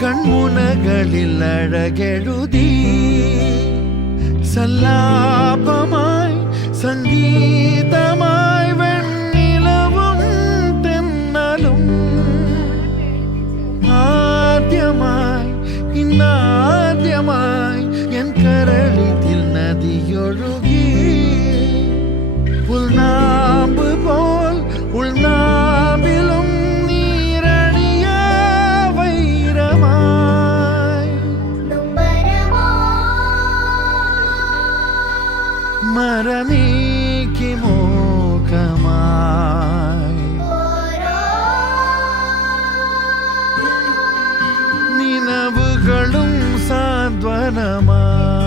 കൺമുനകളിൽ അഴകെഴുതി സല്ലാപമായി സംഗീതമായി വെണ്ണിലവും തെന്നലും ആദ്യമായി ഇന്നാദ്യമായി എൻ കരളിതിൽ നദിയൊഴുകി ഉൾനാമ്പ് പോൽ ഉൾനാമ്പിലും നീരണിയ വൈരമായി മരനീക്കി മോഹമായി നിനവുകളും സാന്ത്വനമായി